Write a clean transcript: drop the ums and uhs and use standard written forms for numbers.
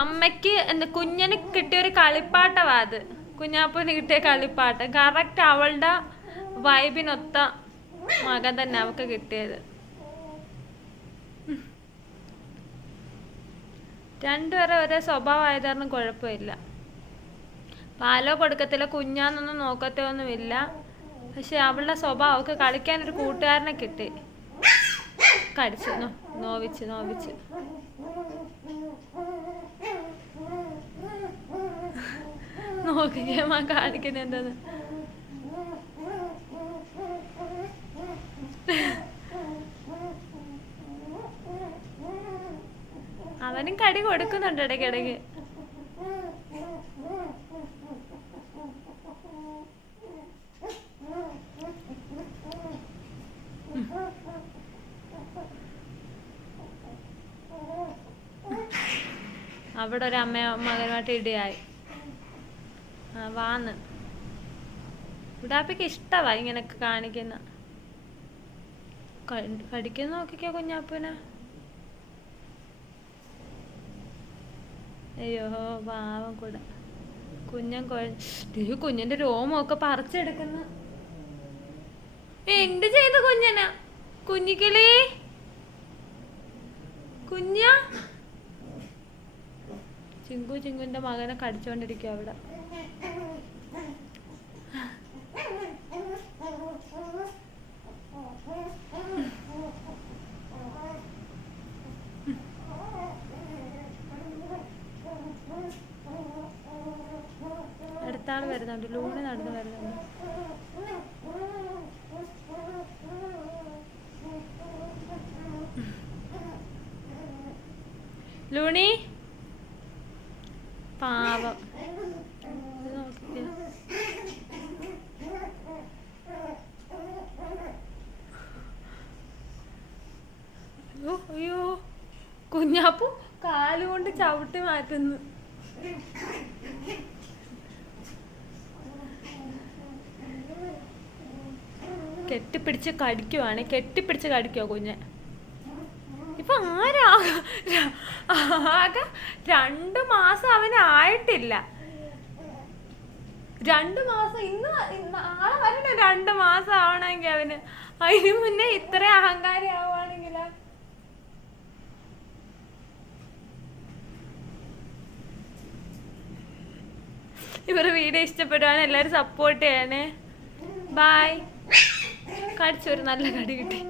അമ്മയ്ക്ക് എന്താ കുഞ്ഞിന് കിട്ടിയൊരു കളിപ്പാട്ടമാ അത്. കുഞ്ഞാപ്പൂന് കിട്ടിയ കളിപ്പാട്ടം. കറക്റ്റ് അവളുടെ വൈബിനൊത്ത മകൻ തന്നെ അവൾക്ക് കിട്ടിയത്. രണ്ടുപേരെ ഒരേ സ്വഭാവമായത് കാരണം കുഴപ്പമില്ല. പാലോ കൊടുക്കത്തില്ല, കുഞ്ഞാന്നൊന്നും നോക്കത്തൊന്നുമില്ല. പക്ഷെ അവളുടെ സ്വഭാവം അവൾക്ക് കളിക്കാനൊരു കൂട്ടുകാരനെ കിട്ടി. കടിച്ചു നോവിച്ച് നോക്കിയമ്മ കാണിക്കുന്ന എന്താന്ന്. അവനും കടി കൊടുക്കുന്നുണ്ട് ഇടയ്ക്കിടയ്ക്ക്. അവിടെ ഒരു അമ്മയോ മകനുമായിട്ട് ഇടിയായി. വാന്ന് ഉടാപ്പിക്ക് ഇഷ്ടവാ ഇങ്ങനൊക്കെ കാണിക്കുന്ന. കടിക്കുന്ന നോക്കിക്കോ കുഞ്ഞാപ്പൂനെ. അയ്യോ പാവം കൂടെ കുഞ്ഞിന്റെ രോമൊക്കെ പറിച്ചെടുക്കുന്നു. എന്ത് ചെയ്തു കുഞ്ഞനാ? കുഞ്ഞിക്കിളി കുഞ്ഞ ചിങ്കുന്റെ മകനെ കടിച്ചോണ്ടിരിക്കും അവിടെ. അടുത്താള് വരുന്നുണ്ട്, ലൂണി നടന്നു വരുന്നുണ്ട്. ലൂണി പാവം. അയ്യോ കുഞ്ഞാപ്പു കാലുകൊണ്ട് ചവിട്ടി മാറ്റുന്നു. കെട്ടിപ്പിടിച്ച് കടിക്കോ കുഞ്ഞെ. ഇപ്പൊ ആകെ 2 മാസം അവനായിട്ടില്ല. 2 മാസം നാളെ വരണ 2 മാസം ആവണമെങ്കിൽ അവന്. അതിന് മുന്നേ ഇത്ര അഹങ്കാരി ആവുകയാണെങ്കിലോ. ഇവരുടെ വീഡിയോ ഇഷ്ടപ്പെടുവാണ് എല്ലാവരും സപ്പോർട്ട് ചെയ്യണേ. ബൈ. കടിച്ചൊരു നല്ല കടി കിട്ടി.